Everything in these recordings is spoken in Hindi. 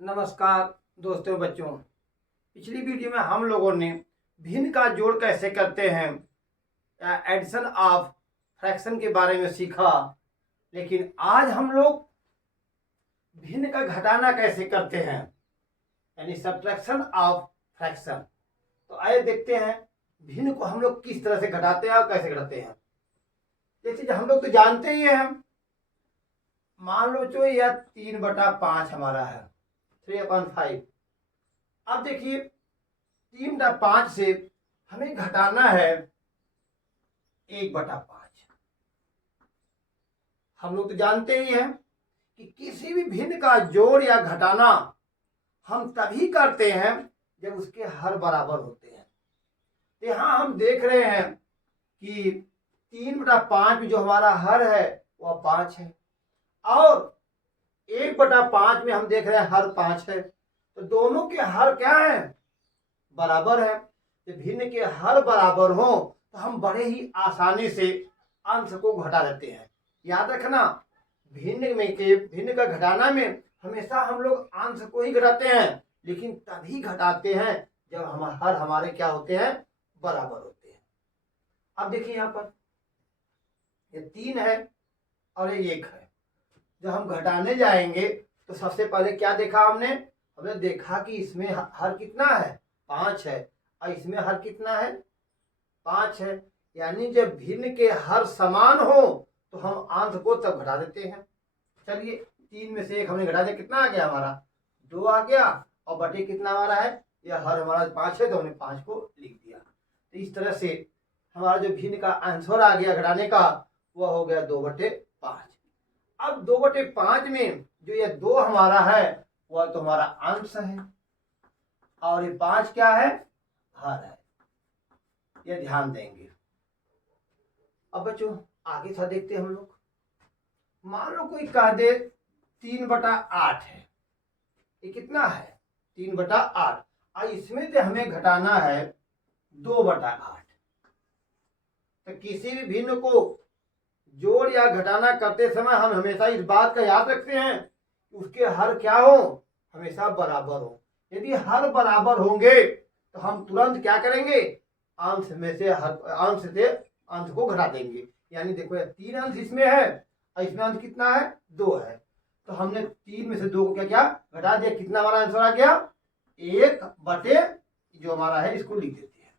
नमस्कार दोस्तों बच्चों। पिछली वीडियो में हम लोगों ने भिन्न का जोड़ कैसे करते हैं या एडिशन ऑफ फ्रैक्शन के बारे में सीखा। लेकिन आज हम लोग भिन्न का घटाना कैसे करते हैं, यानी सब्ट्रैक्शन ऑफ फ्रैक्शन। तो आइए देखते हैं भिन्न को हम लोग किस तरह से घटाते हैं और कैसे घटाते हैं। जैसे हम लोग तो जानते ही हैं, मान लो जो यह 3/5 हमारा है, 3/5। अब देखिए 3/5 से हमें घटाना है 1/5। हम लोग तो जानते ही हैं कि किसी भी भिन्न का जोड़ या घटाना हम तभी करते हैं जब उसके हर बराबर होते हैं। तो यहाँ हम देख रहे हैं कि 3/5 में जो हमारा हर है वह 5 है और 1/5 में हम देख रहे हैं हर 5 है। तो दोनों के हर क्या है? बराबर है। तो भिन्न के हर बराबर हो तो हम बड़े ही आसानी से अंश को घटा देते हैं। याद रखना, भिन्न का घटाना में हमेशा हम लोग अंश को ही घटाते हैं, लेकिन तभी घटाते हैं जब हर हमारे क्या होते हैं? बराबर होते हैं। अब देखिए यहाँ पर ये 3 है और ये 1 है। जब हम घटाने जाएंगे तो सबसे पहले क्या देखा हमने देखा कि इसमें हर कितना है? 5 है और इसमें हर कितना है? 5 है। यानी जब भिन्न के हर समान हो तो हम अंश को तब घटा देते हैं। चलिए 3 में से 1 हमने घटा दिया, कितना आ गया हमारा? 2 आ गया। और बटे कितना हमारा है? यह हर हमारा 5 है तो हमने 5 को लिख दिया। तो इस तरह से हमारा जो भिन्न का आंसर आ गया घटाने का वह हो गया 2/5। अब 2/5 में जो ये 2 हमारा है वह तो हमारा अंश है और ये 5 क्या है? हर है। ये ध्यान देंगे। अब बच्चों आगे था देखते हैं हम लोग। मान लो कोई कह दे 3/8 है। ये कितना है? 3/8 और इसमें से हमें घटाना है 2/8। तो किसी भी भिन्न को जोड़ या घटाना करते समय हम हमेशा इस बात का याद रखते हैं कि उसके हर क्या हो? हमेशा बराबर हो। यदि हर बराबर होंगे तो हम तुरंत क्या करेंगे? अंश में से अंश को घटा देंगे। यानी देखो 3 अंश इसमें है और इसमें अंश कितना है? 2 है। तो हमने 3 में से 2 को क्या किया? घटा दिया। कितना हमारा आंसर आ गया? 1 जो हमारा है इसको लिख देते हैं।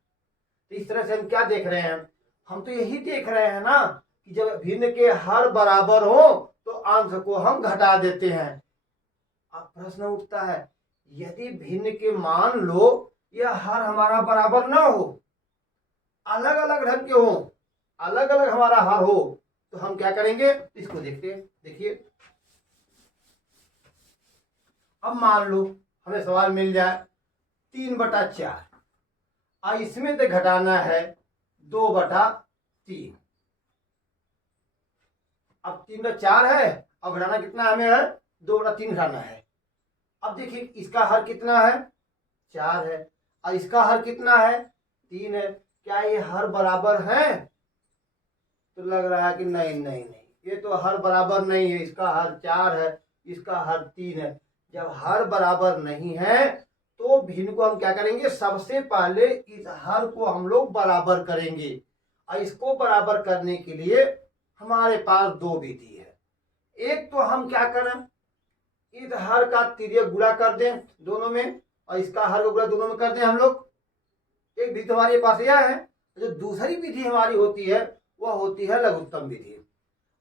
तो इस तरह से हम क्या देख रहे हैं? हम तो यही देख रहे हैं ना कि जब भिन्न के हर बराबर हो तो अंश को हम घटा देते हैं। अब प्रश्न उठता है, यदि भिन्न के मान लो यह हर हमारा बराबर ना हो, अलग अलग ढंग के हो, अलग अलग हमारा हर हो, तो हम क्या करेंगे? इसको देखते हैं। देखिए अब मान लो हमें सवाल मिल जाए 3/4 और इसमें से घटाना है 2/3। अब 3/4 है और घटाना कितना हमें है? 2/3 घटाना है। अब देखिए इसका हर कितना है? 4 है और इसका हर कितना है? 3 है। क्या ये हर बराबर है? तो लग रहा है कि नहीं नहीं नहीं, ये तो हर बराबर नहीं है। इसका हर 4 है, इसका हर 3 है। जब हर बराबर नहीं है तो भिन्न को हम क्या करेंगे? सबसे पहले इस हर को हम लोग बराबर करेंगे और इसको बराबर करने के लिए हमारे पास 2 विधि है। एक तो हम क्या करें? इस हर का तिर्यक गुणा कर दें दोनों में और इसका हर का गुणा दोनों में कर दें हम लोग। एक विधि हमारे पास यह है। जो दूसरी विधि हमारी होती है वह होती है लघुत्तम विधि।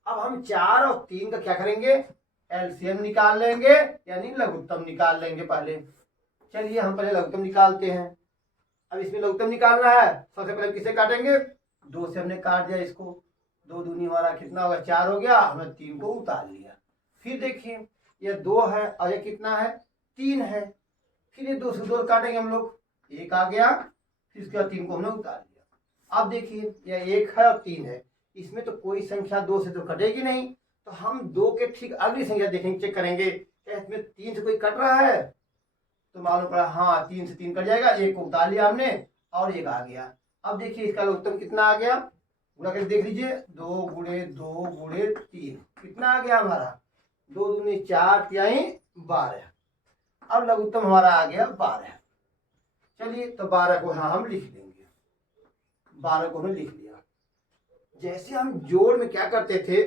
अब हम 4 और 3 का क्या करेंगे? एलसीएम निकाल लेंगे, यानी लघुत्तम निकाल लेंगे पहले। चलिए हम पहले लघुत्तम निकालते हैं। अब इसमें लघुत्तम निकालना है, सबसे पहले किसे काटेंगे? 2 से हमने काट दिया इसको। 2 दूनी हमारा कितना होगा? 4 हो गया। हमने 3 को उतार लिया। फिर देखिए ये 2 है और ये कितना है? 3 है। फिर ये 2 से 2 काटेंगे हम लोग, 1 आ गया। फिर इसके बाद 3 को हमने उतार लिया। अब देखिए यह 1 है और 3 है, इसमें तो कोई संख्या 2 से तो कटेगी नहीं। तो हम 2 के ठीक अगली संख्या देखेंगे, चेक करेंगे क्या इसमें 3 से कोई कट रहा है? तो मालूम पड़ा हाँ 3 से 3 कट जाएगा। 1 को उतार लिया हमने और 1 आ गया। अब देखिए इसका लघुत्तम कितना आ गया? गुणा करके देख लीजिए, 2 गुणे 2 गुणे 3 कितना आ गया हमारा? 2 दूनी 4 तिहाई 12। अब लघुत्तम हमारा आ गया 12। चलिए तो 12 को हाँ हम लिख लेंगे, 12 को हमने लिख लिया। जैसे हम जोड़ में क्या करते थे,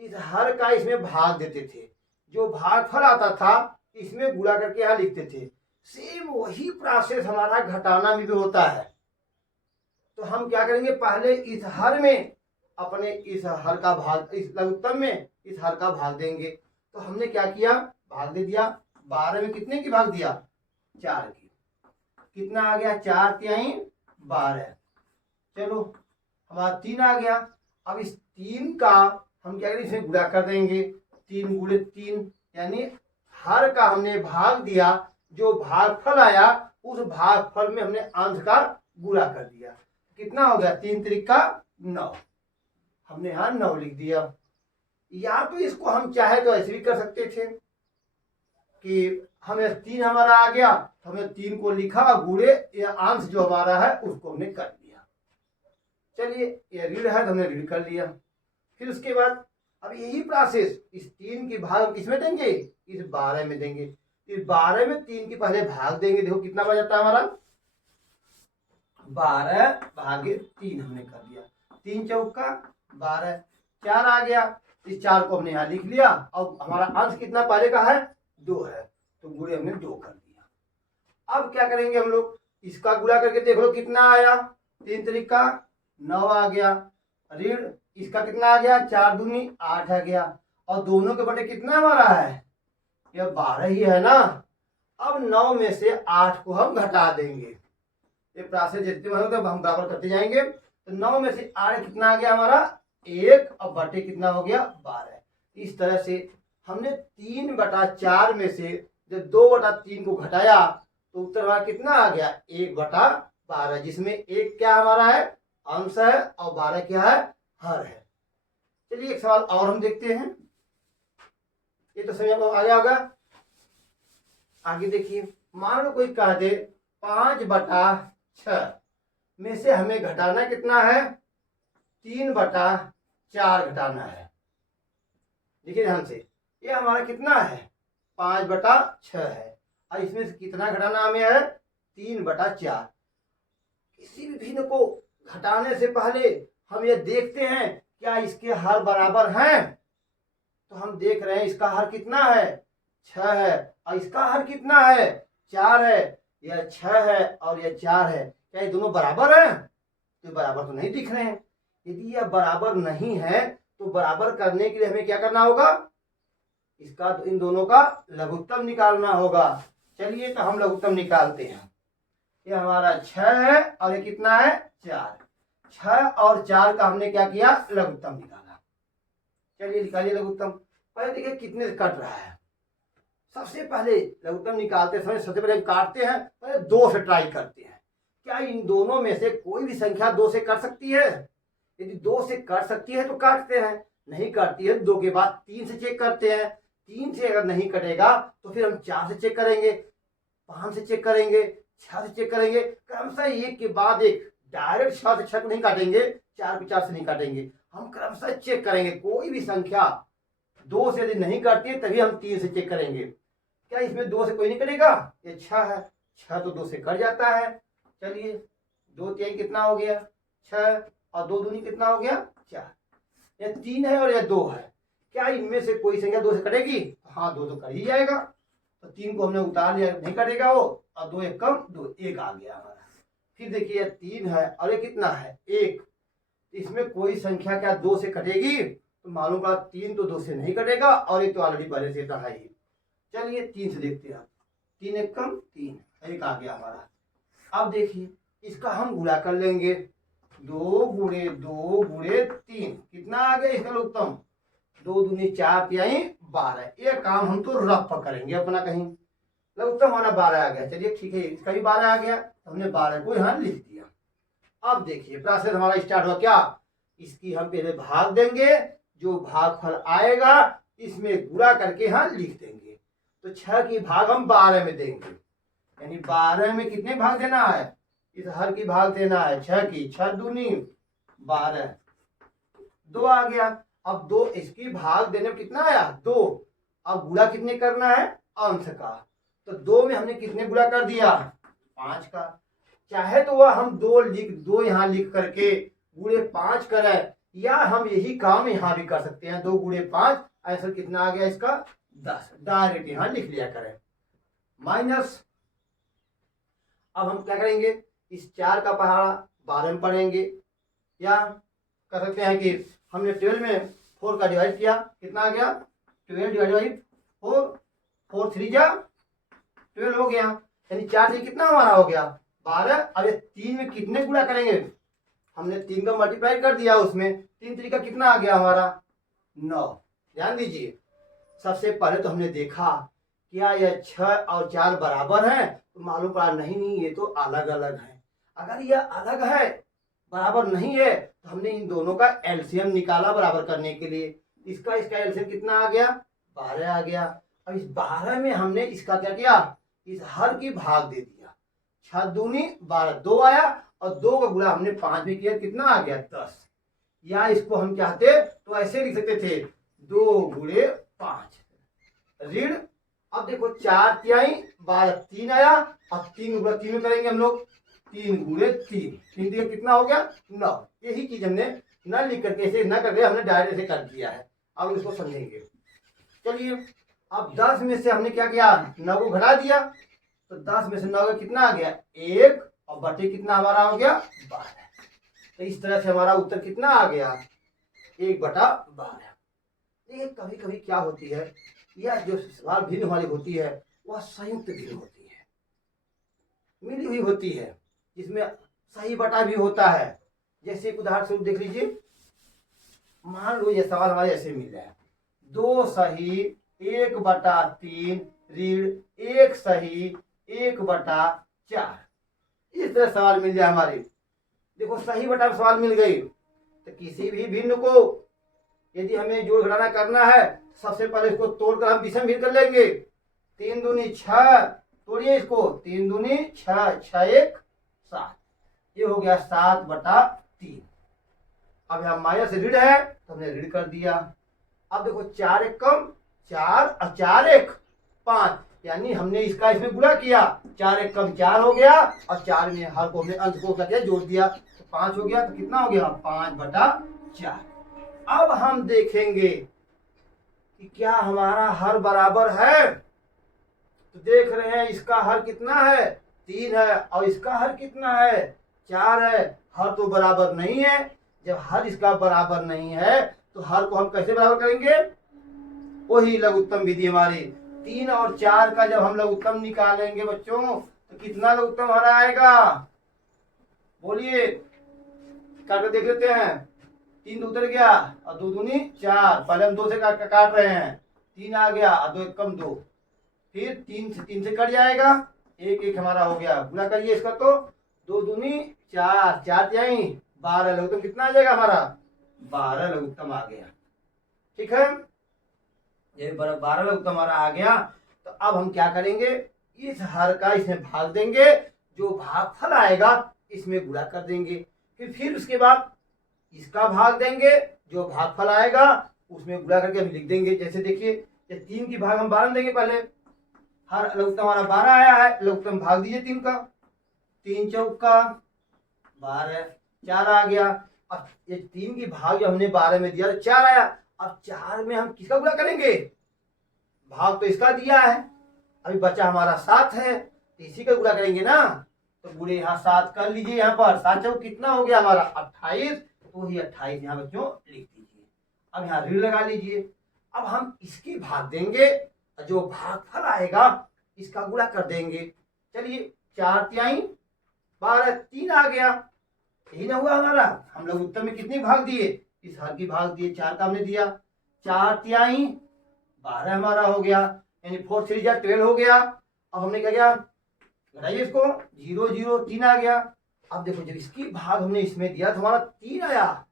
इस हर का इसमें भाग देते थे, जो भागफल आता था इसमें गुणा करके यहाँ लिखते थे। सेम वही प्रोसेस हमारा घटाना में भी होता है। तो हम क्या करेंगे, पहले इस हर में अपने इस हर का भाग, इस लघुत्तम में इस हर का भाग देंगे। तो हमने क्या किया, भाग दे दिया। 12 में कितने की भाग दिया, 4 की। कितना आ गया, 4 तिहाई 12। चलो हमारा 3 आ गया। अब इस 3 का हम क्या करेंगे, इसमें गुणा कर देंगे। 3 गुणे 3 यानी हर का हमने भाग दिया, जो भागफल आया उस भागफल में हमने अंश का गुणा कर दिया। कितना हो गया, 3 त्रिका 9। हमने यहाँ 9 लिख दिया। या तो इसको हम चाहे तो ऐसे भी कर सकते थे कि हमें 3 हमारा आ गया, हमने 3 को लिखा, गुणे या अंश जो हमारा है उसको हमने कर दिया। चलिए ये ऋण है तो हमने ऋण कर लिया। फिर उसके बाद अब यही प्रोसेस इस 3 की भाग किसमें देंगे, इस 12 में देंगे। इस 12 में 3 की पहले भाग देंगे। देखो कितना बच जाता है हमारा, 12 भागे 3 हमने कर दिया। 3 चौका 12, 4 आ गया। इस 4 को हमने यहाँ लिख लिया। अब हमारा अंश कितना पहले का है, 2 है, तो गुणे हमने 2 कर दिया। अब क्या करेंगे हम लोग, इसका गुणा करके देख लो कितना आया, 3 त्रिका 9 आ गया। ऋण इसका कितना आ गया, 4 दूनी 8 आ गया। और दोनों के बटे कितना हमारा है, यह 12 ही है ना। अब 9 में से 8 को हम घटा देंगे। ये प्रोसेस जितने होगा हम बराबर करते जाएंगे। तो 9 में से 8 कितना आ गया हमारा, 1। अब बटे कितना हो गया, 12। इस तरह से हमने 3/4 में से जब 2/3 को घटाया तो उत्तर हमारा कितना आ गया, 1/12, जिसमें 1 क्या हमारा है, अंश है, और 12 क्या है, हर है। चलिए एक सवाल और हम देखते हैं, ये तो समझ आ गया होगा। आगे देखिए, मान लो कोई कह दे 5/6 में से हमें घटाना कितना है, 3/4 घटाना है। देखिए ध्यान से, ये हमारा कितना है, 5/6 है, और इसमें से कितना घटाना हमें है, 3/4। किसी भी भिन्न को घटाने से पहले हम ये देखते हैं क्या इसके हर बराबर हैं। तो हम देख रहे हैं इसका हर कितना है, 6 है, और इसका हर कितना है, 4 है। यह 6 है और यह 4 है, क्या ये दोनों बराबर हैं, तो बराबर तो नहीं दिख रहे हैं। यदि यह बराबर नहीं है तो बराबर करने के लिए हमें क्या करना होगा, इसका इन दोनों का लघुत्तम निकालना होगा। चलिए तो हम लघुत्तम निकालते हैं। ये हमारा 6 है और ये कितना है, 4। 6 और 4 का हमने क्या किया, लघुत्तम निकाला। चलिए निकालिए लघुत्तम। पहले देखिए कितने से कट रहा है। सबसे पहले लघुत्तम निकालते समय सबसे पहले काटते हैं, पहले 2 से ट्राई करते हैं, क्या इन दोनों में से कोई भी संख्या 2 से कट सकती है। यदि 2 से कट सकती है तो काटते हैं, नहीं काटती है 2 के बाद 3 से चेक करते हैं। 3 से अगर नहीं कटेगा तो फिर हम 4 से चेक करेंगे, 5 से चेक करेंगे, 6 से चेक करेंगे। क्रमशः एक के बाद एक, डायरेक्ट 6 से 6 को नहीं काटेंगे, 4 को 4 से नहीं काटेंगे, हम क्रमशः चेक करेंगे। कोई भी संख्या 2 से यदि नहीं काटती है तभी हम 3 से चेक करेंगे। क्या इसमें 2 से कोई नहीं कटेगा, ये 6 है, 6 तो 2 से कट जाता है। चलिए 2 3 कितना हो गया, 6, और 2 दूनी कितना हो गया, 4। यह 3 है और यह 2 है, क्या इनमें से कोई संख्या 2 से कटेगी, हाँ 2 तो कट ही जाएगा। तो 3 को हमने उतार लिया, नहीं कटेगा वो, और 2 1 कम 2, 1 आ गया हमारा। फिर देखिए 3 है और ये कितना है, 1। इसमें कोई संख्या क्या 2 से कटेगी, तो मालूम पड़ा 3 तो 2 से नहीं कटेगा, और ये तो ऑलरेडी पहले से था ही। चलिए 3 से देखते हैं, 3 1 कम 3, 1 आ गया हमारा। अब देखिए इसका हम गुणा कर लेंगे, 2 गुणे 2 गुणे 3 कितना आ गया इसका लघुत्तम, 2 दूनी 4 तिहाई 12। ये काम हम तो रफ करेंगे अपना, कहीं लघुत्तम हमारा 12 आ गया। चलिए ठीक है, इसका भी 12 आ गया, हमने 12 को यहाँ लिख दिया। अब देखिए प्रोसेस हमारा स्टार्ट हुआ, क्या इसकी हम पहले भाग देंगे, जो भागफल आएगा इसमें गुणा करके यहाँ लिख देंगे। तो 6 की भाग हम 12 में देंगे, यानी 12 में कितने भाग देना है, इस हर की भाग देना है 6 की, 6 दूनी 12, 2 आ गया। अब 2 इसकी भाग देने में कितना आया, 2। अब गुणा कितने करना है, अंश का, तो 2 में हमने कितने गुणा कर दिया, 5 का। चाहे तो वह हम 2 यहाँ लिख करके गुणे 5 करें, या हम यही काम यहाँ भी कर सकते हैं। 2 गुणे 5 आंसर कितना आ गया इसका, 10। डायरेक्ट यहाँ लिख लिया करें। माइनस, अब हम क्या करेंगे, इस 4 का पहाड़ा 12 में पढ़ेंगे, या कर सकते हैं कि हमने 12 में 4 का डिवाइड किया, कितना आ गया, 12 डिवाइड बाई 4, 4 3 जा 12 हो गया, यानी 4 से कितना हमारा हो गया, 12। अब ये 3 में कितने गुणा करेंगे, हमने 3 का मल्टीप्लाई कर दिया, उसमें 3 3 का कितना आ गया हमारा, 9। ध्यान दीजिए, सबसे पहले तो हमने देखा क्या यह 6 और 4 बराबर हैं, तो मालूम पड़ा नहीं ये तो अलग अलग है। अगर यह अलग है, बराबर नहीं है, तो हमने इन दोनों का एलसीएम निकाला बराबर करने के लिए। इसका एलसीएम कितना आ गया, 12 आ गया। अब इस 12 में हमने इसका क्या किया, इस हर की भाग दे दिया, 6 दूनी 12, 2 आया, और 2 का गुणा हमने 5 भी किया, कितना आ गया, 10। या इसको हम चाहते तो ऐसे लिख सकते थे, 2 गुणे 5 ऋण। अब देखो 4 तिहाई 12, 3 आया, अब 3 गुणा 3 में करेंगे हम लोग, 3 गुणे 3, 3 दिया कितना हो गया, 9। यही चीज हमने न लिख करके ऐसे न करके हमने डायरेक्ट ऐसे कर दिया है। अब इसको समझेंगे। चलिए, अब 10 में से हमने क्या किया, 9 को घटा दिया, तो 10 में से 9 का कितना आ गया, 1, और बटे कितना हमारा हो गया, 12। तो इस तरह से हमारा उत्तर कितना आ गया, 1/12। देखिए कभी कभी क्या होती है, यह जो सवाल भिन्न वाली होती है वह संयुक्त भिन्न होती है, मिली हुई होती है, जिसमें सही बटा भी होता है। जैसे एक उदाहरण स्वरूप देख लीजिए, मान लो ये सवाल हमारे ऐसे मिल रहा है, 2 सही 1/3 ऋण 1 सही 1/4, इस तरह सवाल मिल जाए हमारे। देखो सही बटा सवाल मिल गई, तो किसी भी भिन्न को यदि हमें जोड़ घटाना करना है, सबसे पहले इसको तोड़कर हम विषम भिन्न कर लेंगे। 3 दूनी 6, तोड़िए इसको, 3 दूनी 6, 6 1 7, ये हो गया 7/3। अब यहाँ माइनस ऋण है तो हमने ऋण कर दिया। अब देखो 4 1 कम 4 और 4 1 5, यानी हमने इसका इसमें गुणा किया, 4 1 कम 4 हो गया, और 4 में हर को हमने अंश को क्या किया, जोड़ दिया, तो 5 हो गया, तो कितना हो गया, 5/4। अब हम देखेंगे कि क्या हमारा हर बराबर है, तो देख रहे हैं इसका हर कितना है, 3 है, और इसका हर कितना है, 4 है। हर तो बराबर नहीं है। जब हर इसका बराबर नहीं है तो हर को हम कैसे बराबर करेंगे, वही लघुत्तम विधि हमारी। 3 और 4 का जब हम लघुत्तम निकालेंगे बच्चों, तो कितना लघुत्तम हमारा आएगा, बोलिए, काट देख लेते हैं। 3 उतर गया, और 2 दूनी 4, पहले हम 2 से काट रहे हैं, 3 आ गया, और 2 1 कम 2, फिर 3 से कट जाएगा, 1 1 हमारा हो गया। गुणा करिए इसका, तो 2 दूनी 4, 4 जाई 12, लघुत्तम कितना आ जाएगा हमारा, 12 लघुत्तम आ गया। ठीक है, ये 12 लघुत्तम हमारा आ गया। तो अब हम क्या करेंगे, इस हर का इसमें भाग देंगे, जो भागफल आएगा इसमें गुणा कर देंगे, फिर उसके बाद इसका भाग देंगे, जो भागफल आएगा उसमें गुणा करके हम लिख देंगे। जैसे देखिए, ये 3 की भाग हम 12 देंगे, पहले हर लघुत्तम हमारा 12 आया है, लघुत्तम भाग दीजिए 3 का, 3 चौका 12, 4 आ गया। अब ये 3 की भाग जो हमने 12 में दिया, 4 आया। अब 4 में हम किसका गुणा करेंगे, भाग तो इसका दिया है, अभी बचा हमारा 7 है, तो इसी का गुणा करेंगे ना। तो गुणे यहाँ 7 कर लीजिए, यहाँ पर 7 चौक कितना हो गया हमारा, 28, तो ही 28 यहाँ बच्चों लिख दीजिए। अब यहाँ ऋण लगा लीजिए। अब हम इसकी भाग देंगे, जो भागफल आएगा इसका गुणा कर देंगे। चलिए, 4 तिहाई 12, 3 आ गया, यही ना हुआ हमारा। हम लोग उत्तर में कितने भाग दिए, इस हर की भाग दिए, 4 का हमने दिया, 4 तिहाई 12 हमारा हो गया, यानी 4 3 जा 12 हो गया। अब हमने क्या किया, घटाइए इसको, 0 0 3 आ गया। अब देखो, जब इसकी भाग हमने इसमें दिया तो हमारा 3 आया,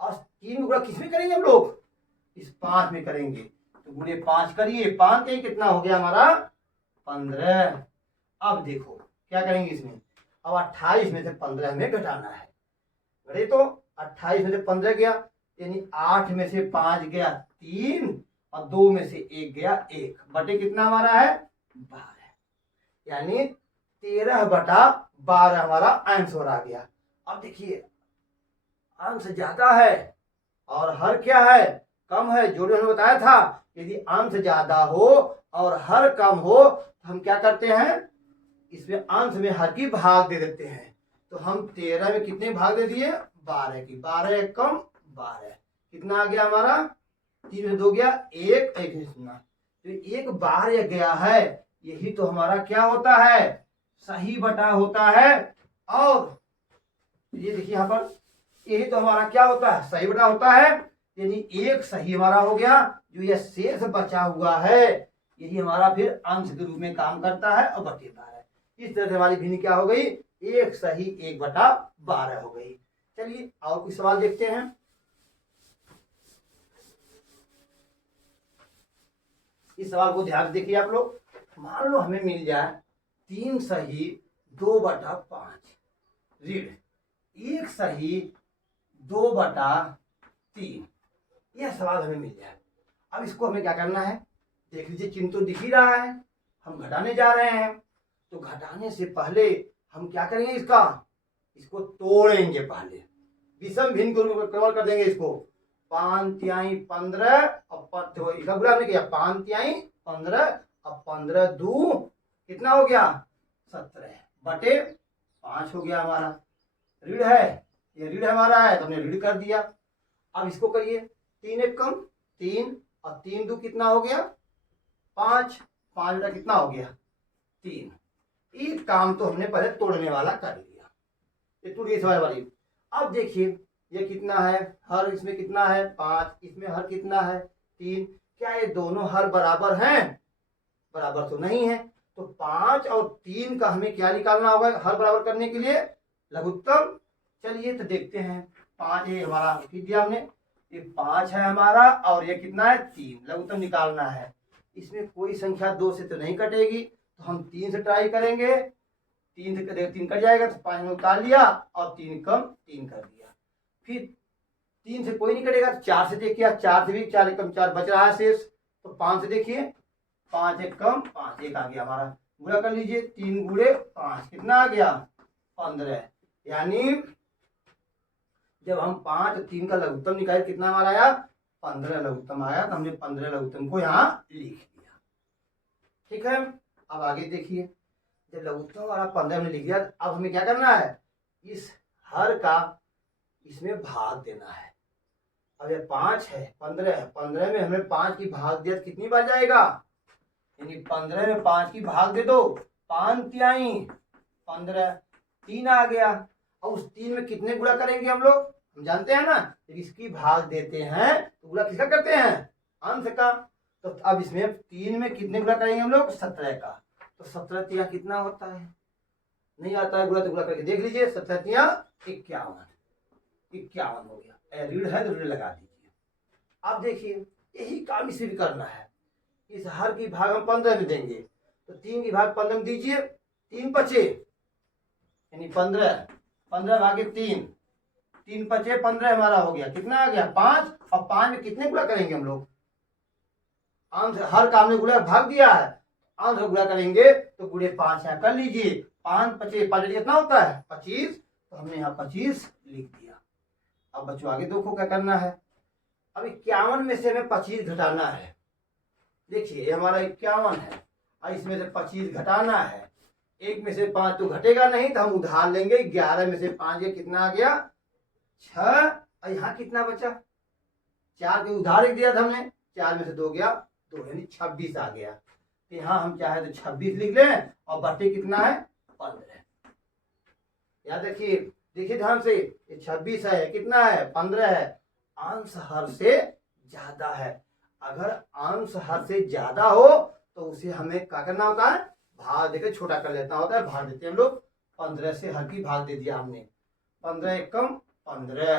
और 3 गुणा किसमें करेंगे हम लोग, इस 5 में करेंगे, तो गुणे 5 करिए, 5 के कितना हो गया हमारा, 15। अब देखो क्या करेंगे इसमें, अब 28 में से 15 हमें घटाना है। घटे तो 28 में से 15 गया, यानी 8 में से 5 गया 3, और 2 में से 1 गया 1, बटे कितना हमारा है, 12। यानी 13/12 हमारा आंसर आ गया। अब देखिए अंश ज्यादा है और हर क्या है, कम है। जो हमने बताया था यदि अंश ज्यादा हो और हर कम हो तो हम क्या करते हैं, इसमें अंश में हर की भाग दे देते हैं। तो हम 13 में कितने भाग दे दिए, 12 की। 12 एक कम 12, कितना आ गया हमारा, 3 में 2 गया 1, 1 में सुना तो 1 बाहर गया है। यही तो हमारा क्या होता है, सही बटा होता है। और ये देखिए यहाँ पर, यही तो हमारा क्या होता है, सही बटा होता है। यानी एक सही हमारा हो गया। जो ये शेष बचा हुआ है यही हमारा फिर अंश के रूप में काम करता है और बटेदार है। इस तरह से हमारी भिन्न क्या हो गई, एक सही 1/12 हो गई। चलिए और कुछ सवाल देखते हैं। इस सवाल को ध्यान से देखिए आप लोग। मान लो हमें मिल जाए 3 सही 2/5 ऋण 1 सही 2/3, यह सवाल हमें मिल जाए। अब इसको हमें क्या करना है, देख लीजिए चिन्ह तो दिख ही रहा है, हम घटाने जा रहे हैं। तो घटाने से पहले हम क्या करेंगे, इसको तोड़ेंगे। पहले विषम भिन्न को कवर कर देंगे। इसको 5 तिहाई 15 और इसका हमने किया 5 तिहाई 15 और 15 दू कितना हो गया 17 बटे 5 हो गया हमारा। ऋण है, ये ऋण हमारा है तो हमने ऋण कर दिया। अब इसको करिए 3 एक कम 3 और 3 दू कितना हो गया 5, 5 बटा कितना हो गया 3। ये काम तो हमने पहले तोड़ने वाला कर लिया, ये टूट गई सवाल वाली। अब देखिए ये कितना है, हर इसमें कितना है 5, इसमें हर कितना है 3। क्या ये दोनों हर बराबर हैं, बराबर तो नहीं है। तो 5 और 3 का हमें क्या निकालना होगा हर बराबर करने के लिए, लघुत्तम। चलिए तो देखते हैं। 5 ये हमारा लिख दिया हमने, ये 5 है हमारा और ये कितना है 3, लघुत्तम निकालना है। इसमें कोई संख्या 2 से तो नहीं कटेगी तो हम 3 से ट्राई करेंगे। 3 से 3 कट जाएगा तो 5 में उतार लिया और 3 कम 3 कर दिया। फिर 3 से कोई नहीं कटेगा तो 4 से देखिए, 4 से भी 4 एक कम 4 बच रहा है शेष। तो 5 से देखिए 5 एक कम 5, 1 आ गया हमारा। गुणा कर लीजिए 3 गुणे 5 कितना आ गया 15। यानी जब हम 5 और 3 का लघुत्तम निकाले कितना हमारा आया 15 लघुत्तम आया। तो हमने 15 लघुत्तम को यहाँ लिख दिया। ठीक है, अब आगे देखिए। जब लघुत्तम वाला 15 हमने लिख दिया, अब हमें क्या करना है, इस हर का इसमें भाग देना है। अब ये 5 है 15 है, 15 में हमने 5 की भाग दिया तो कितनी बार जाएगा, यानी 15 में 5 की भाग दे दो 5 तिहाई 15, 3 आ गया। और उस 3 में कितने गुणा करेंगे हम लोग, हम जानते हैं ना, जब इसकी भाग देते हैं तो गुणा किसका करते हैं, अंश का। तो अब इसमें 3 में कितने गुणा करेंगे हम लोग 17 का। तो 17 तिया कितना होता है, नहीं आता है गुणा तो गुणा करके देख लीजिए। 17 तिया 51, 51 हो गया। ऋण है तो ऋण लगा दीजिए। अब देखिए यही काम इसे भी करना है। इस हर की भाग हम 15 में देंगे तो 3 की भाग 15 में दीजिए, 3 बचे यानी 15, 15 भागे 3, 3 बचे 15 हमारा हो गया। कितना आ गया 5। और 5 में कितने गुणा करेंगे हम लोग, अंश हर काम में गुणा भाग दिया है, अंश गुणा करेंगे तो गुणे 5 यहाँ कर लीजिए। 5 बचे 5 कितना होता है 25, तो हमने यहाँ 25 लिख दिया। अब बच्चों आगे देखो क्या करना है। अब 51 में से हमें 25 घटाना है। देखिए हमारा 51 है और इसमें से 25 घटाना है। 1 में से 5 तो घटेगा नहीं तो हम उधार लेंगे। 11 में से 5 के कितना आ गया 6। और यहाँ कितना बचा 4 के उधार एक दिया था हमने, 4 में से 2 गया 2, यानी 26 आ गया। तो यहाँ हम चाहे तो 26 लिख लें और बटे कितना है 15। याद रखिए, देखिए ध्यान से, ये 26 है कितना है 15 है। अंश हर से ज्यादा है। अगर अंश हर से ज्यादा हो तो उसे हमें क्या करना होता है, भाग देकर छोटा कर लेना होता है। भाग देते हैं हम लोग। 15 से हर की भाग दे दिया हमने। 15 एक कम 15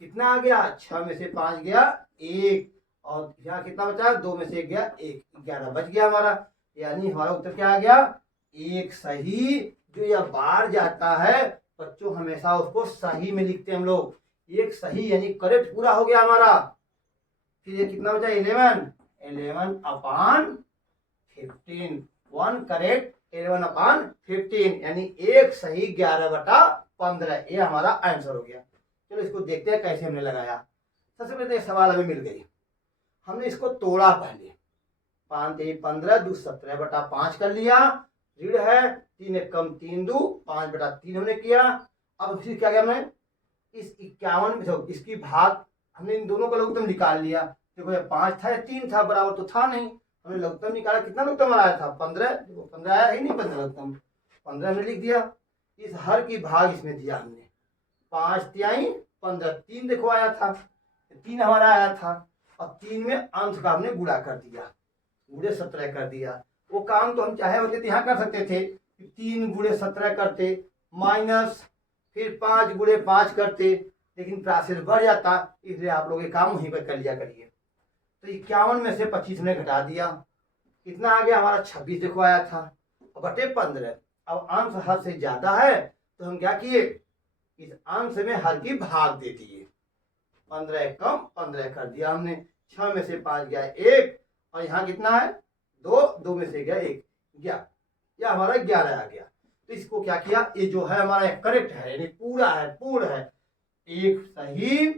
कितना आ गया 6 में से 5 गया 1 और यहाँ कितना बचा 2 में से 1 गया 1, 11 बच गया हमारा। यानी हमारा उत्तर क्या आ गया, एक सही। जो यह बार जाता है बच्चों हमेशा उसको सही में लिखते हैं हम लोग। एक सही यानी करेक्ट पूरा हो गया हमारा। फिर ये कितना बचा 11 अपॉन 15, 1 करेक्ट 11/15 यानी 1/11/15। ये हमारा आंसर हो गया। चलो इसको देखते हैं कैसे हमने लगाया। सबसे पहले तो सवाल हमें मिल गई, हमने इसको तोड़ा पहले। 5 3 15 2 17/5 कर लिया, ऋण है 3 1 कम 3 2 5/3 हमने किया। अब फिर क्या किया हमने, इस 51 में इसकी भाग हमने इन दोनों का लघुत्तम निकाल लिया। देखो ये 5 था या 3 था, बराबर तो था नहीं, हमने लघुत्तम निकाला। कितना लघुत्तम आया था 15, देखो 15 आया ही नहीं, 15 लघुत्तम 15 हमने लिख दिया। इस हर की भाग इसमें दिया हमने, 5 तिहाई 15, 3 देखो आया था, 3 हमारा आया था, और 3 में अंश का हमने गुणा कर दिया, गुणे 17 कर दिया। वो काम तो हम चाहे होते तो यहाँ कर सकते थे, 3 गुणे 17 करते, माइनस फिर 5 गुणे 5 करते, लेकिन प्रोसेस बढ़ जाता, इसलिए आप लोग ये काम वहीं पर कर लिया करिए। तो 51 में से 25 ने घटा दिया, कितना आ गया हमारा 26 देखो आया था, बटे 15। अब अंश हर से ज्यादा है तो हम क्या किए, इस अंश में हर की भाग दे दिए, 15 कम 15 कर दिया हमने। 6 में से 5 गया 1, और यहाँ कितना है 2, 2 में से गया 1, 11, यह हमारा 11 आ गया। तो इसको क्या किया, ये जो है हमारा करेक्ट है, यानी पूरा है, पूर्ण है, एक सही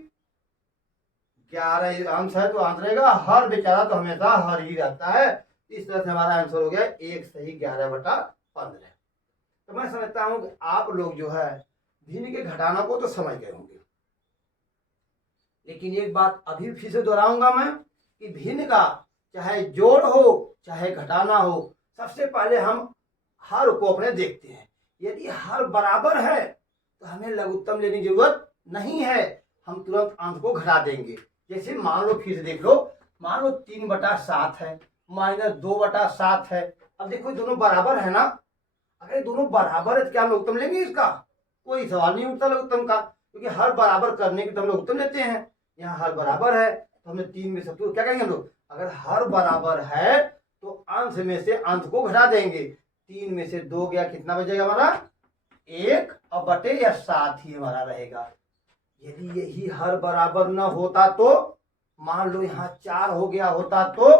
11 अंश है तो आंसर रहेगा हर, बेचारा तो हमेशा हर ही रहता है। इस तरह से हमारा आंसर हो गया 1 सही 11/15। तो मैं समझता हूं कि आप लोग जो है भिन्न के घटाना को तो समझ गए होंगे, लेकिन एक बात अभी फिर से दोहराऊंगा मैं कि भिन्न का चाहे जोड़ हो चाहे घटाना हो, सबसे पहले हम हर को अपने देखते हैं। यदि हर बराबर है तो हमें लघुत्तम लेने की जरूरत नहीं है, हम तुरंत अंश को घटा देंगे। जैसे मान लो, फिर से देख लो, मान लो 3/7 है माइनस 2/7 है। अब देखो दोनों बराबर है ना, अगर दोनों बराबर है तो क्या हम लघुत्तम लेंगे, इसका कोई सवाल नहीं उठता लघुत्तम का, क्योंकि हर बराबर करने के तो हम लघुत्तम लेते हैं। यहाँ हर बराबर है तो हमने 3 में से तो क्या करेंगे हम लोग, अगर हर बराबर है तो अंश में से अंश को घटा देंगे। 3 में से 2 गया, कितना बचेगा हमारा 1, और बटे या 7 ही हमारा रहेगा। यदि यही हर बराबर न होता तो मान लो यहाँ 4 हो गया होता तो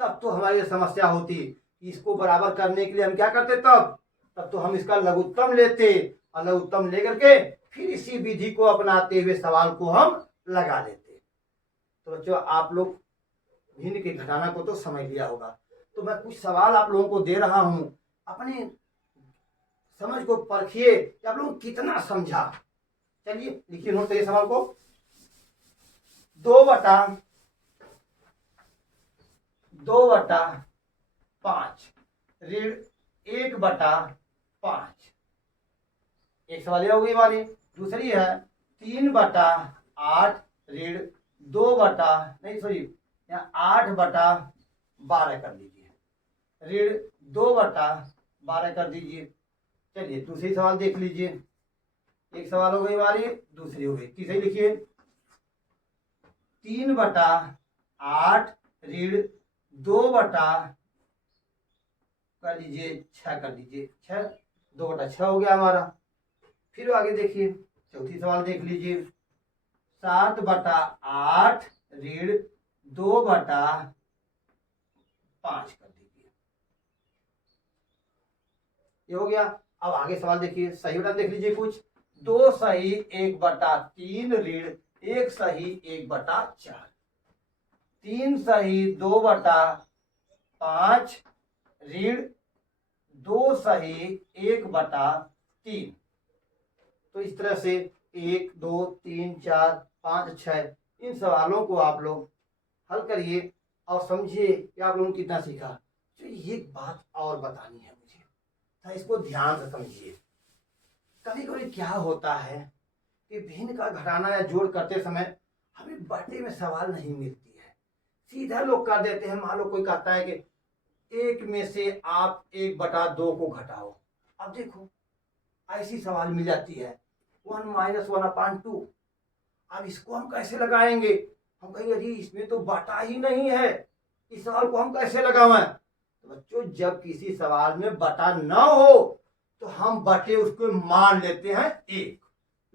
तब तो हमारी समस्या होती। इसको बराबर करने के लिए हम क्या करते, तब तो हम इसका लघुत्तम लेते, और लघुत्तम लेकर के फिर इसी विधि को अपनाते हुए सवाल को हम लगा देते। तो बच्चों आप लोग भिन्न के घटाना को तो समझ लिया होगा। तो मैं कुछ सवाल आप लोगों को दे रहा हूं, अपने समझ को परखिए कि आप लोगों कितना समझा। चलिए लिखिए नोट करिए सवाल को। 2/5 ऋण 1/5, एक सवाल ये होगी हमारी। दूसरी है 3/8 ऋण 8/12 कर दीजिए, ऋण 2/12 कर दीजिए। चलिए दूसरी सवाल देख लीजिए, एक सवाल हो गई हमारी, दूसरी हो गई, तीसरी लिखिए 3/8 ऋण 2/6 कर लीजिए, 6 कर दीजिए, 6 2/6 हो गया हमारा। फिर आगे देखिए, चौथी सवाल देख लीजिए 7/8 ऋण 2/5 कर दीजिए, ये हो गया। अब आगे सवाल देखिए, सही बटन देख लीजिए कुछ, 2 सही 1/3 ऋण 1 सही 1/4, 3 सही 2/5 ऋण 2 सही 1/3। तो इस तरह से 1 2 3 4 5 6 इन सवालों को आप लोग हल करिए और समझिए कि आप लोगों ने कितना सीखा। तो ये बात और बतानी है मुझे, तो इसको ध्यान से समझिए। कभी कभी क्या होता है कि भिन्न का घटाना या जोड़ करते समय हमें बटे में सवाल नहीं मिलती है, सीधा लोग कर देते हैं। मान लो कोई कहता है कि 1 में से आप 1/2 को घटाओ, अब देखो ऐसी सवाल मिल जाती है 1 - 1/2। अब इसको हम कैसे लगाएंगे, हम कहेंगे अरे इसमें तो बटा ही नहीं है, इस सवाल को हम कैसे लगाएं। तो बच्चों जब किसी सवाल में बटा ना हो तो हम बटे उसको मान लेते हैं 1।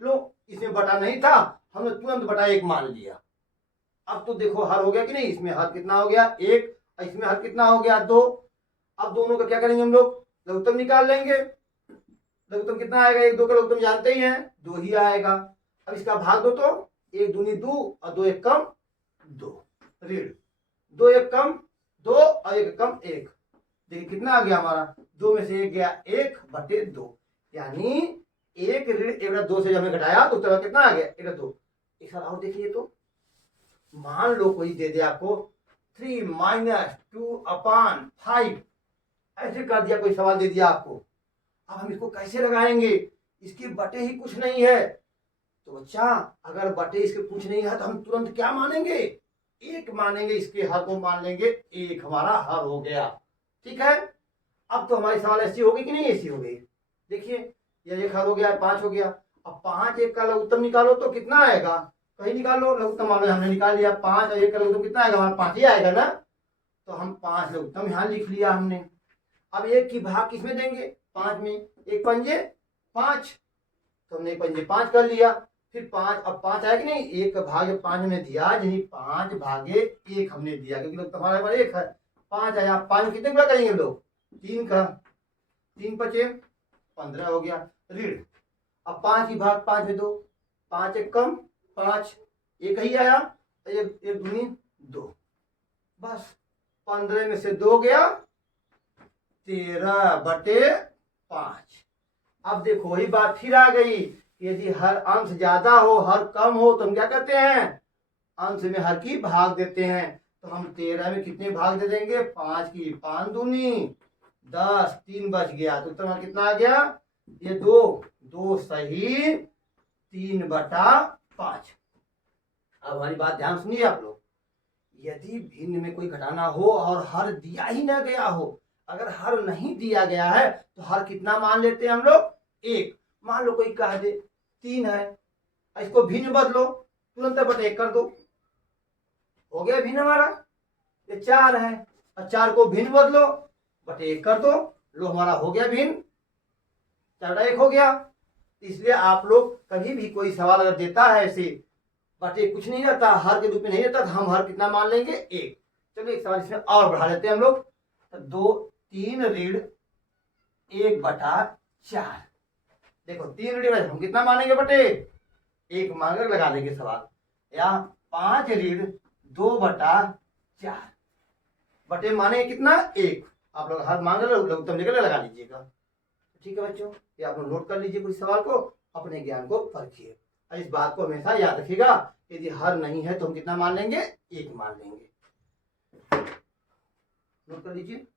लो इसमें बटा नहीं था, हमने तुरंत बटा 1 मान लिया। अब तो देखो हर हो गया कि नहीं, इसमें हर कितना हो गया 1, इसमें हर कितना हो गया 2। अब दोनों का क्या करेंगे हम लोग, लघुत्तम निकाल लेंगे। लघुत्तम कितना आएगा, 1 2 का लघुत्तम जानते ही हैं, 2 ही आएगा। अब इसका भाग दो तो 1 दूनी 2 और 2 एक कम 2, ऋण 2 एक कम 2 और 1 कम 1। देखिए कितना आ गया हमारा, 2 में से 1 गया 1/2, यानी 1 ऋण 1/2 से हमने घटाया तो उत्तर कितना आ गया 1/2। एक साल और देखिए तो, मान लो कोई दे दे आपको 3 - 2/5, ऐसे कर दिया, कोई सवाल दे दिया आपको। अब हम इसको कैसे लगाएंगे, इसके बटे ही कुछ नहीं है। तो बच्चा अगर बटे इसके कुछ नहीं है तो हम तुरंत क्या मानेंगे, 1 मानेंगे, इसके हर को मान लेंगे 1, हमारा हर हो गया। ठीक है, अब तो हमारी सवाल ऐसी होगी कि नहीं ऐसी हो गई। देखिए ये 1 हर हो गया, 5 हो गया। अब 5 1 का लघुत्तम निकालो तो कितना आएगा, कहीं निकालो लघुत्तम, मान लो हमने निकाल लिया 5 और 1 का लघुत्तम कितना आएगा, हमारा 5 ही आएगा ना। तो हम 5 लघुत्तम यहाँ लिख लिया हमने। अब 1 की भाग किसमें देंगे, 5 में, 1 पंजे 5, तो हमने 1 पंजे 5 कर लिया। फिर 5, अब 5 आया कि नहीं, 1 भाग 5 हमने दिया, यानी 5 भागे 1 हमने दिया, क्योंकि लोग तुम्हारे पास 1 है। 5 आया, 5 कितने गुणा करेंगे हम लोग, 3 का, 3 पचे 15 हो गया ऋण। अब 5 की भाग 5 में 2, 5 एक कम 5, 1 ही आया, 1 दूनी 2, बस 15 में से 2 गया 13/5। अब देखो वही बात फिर आ गई, यदि हर अंश ज्यादा हो हर कम हो तो हम क्या करते हैं, अंश में हर की भाग देते हैं। तो हम 13 में कितने भाग दे देंगे, 5 की 5 दूनी 10, 3 बच गया, तो उत्तर कितना आ गया, ये 2 सही 3/5। अब हमारी बात ध्यान सुनिए आप लोग, यदि भिन्न में कोई घटाना हो और हर दिया ही ना गया हो, अगर हर नहीं दिया गया है तो हर कितना मान लेते हैं हम लोग, 1। मान लो कोई कह दे 3 है, इसको भिन्न बदलो, तुरंत बटे 1 कर दो, हो गया भिन्न हमारा। ये 4 है और 4 को भिन्न बदलो, बटे 1 कर दो, लो हमारा हो गया भिन्न, 4/1 हो गया। इसलिए आप लोग कभी भी कोई सवाल अगर देता है ऐसे बटे कुछ नहीं रहता, हर के रूप में नहीं रहता, तो हम हर कितना मान लेंगे, 1। चलो एक सवाल इसमें और बढ़ा लेते हैं हम लोग, तो 3 ऋण 1/4। देखो 3 ऋण हम कितना मानेंगे, बटे 1 मान कर लगा देंगे सवाल, या 5 ऋण 2/4 बटे माने कितना 1। आप लोग हर मान लघुत्तम लेकर लगा लीजिएगा। ठीक है बच्चों, ये आप लोग नोट कर लीजिए कुछ सवाल को, अपने ज्ञान को परखिए। इस बात को हमेशा याद रखिएगा, यदि हर नहीं है तो हम कितना मान लेंगे, 1 मान लेंगे। नोट कर लीजिए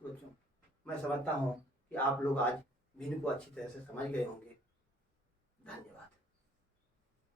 बच्चों। मैं समझता हूँ कि आप लोग आज भिन्न को अच्छी तरह से समझ गए होंगे।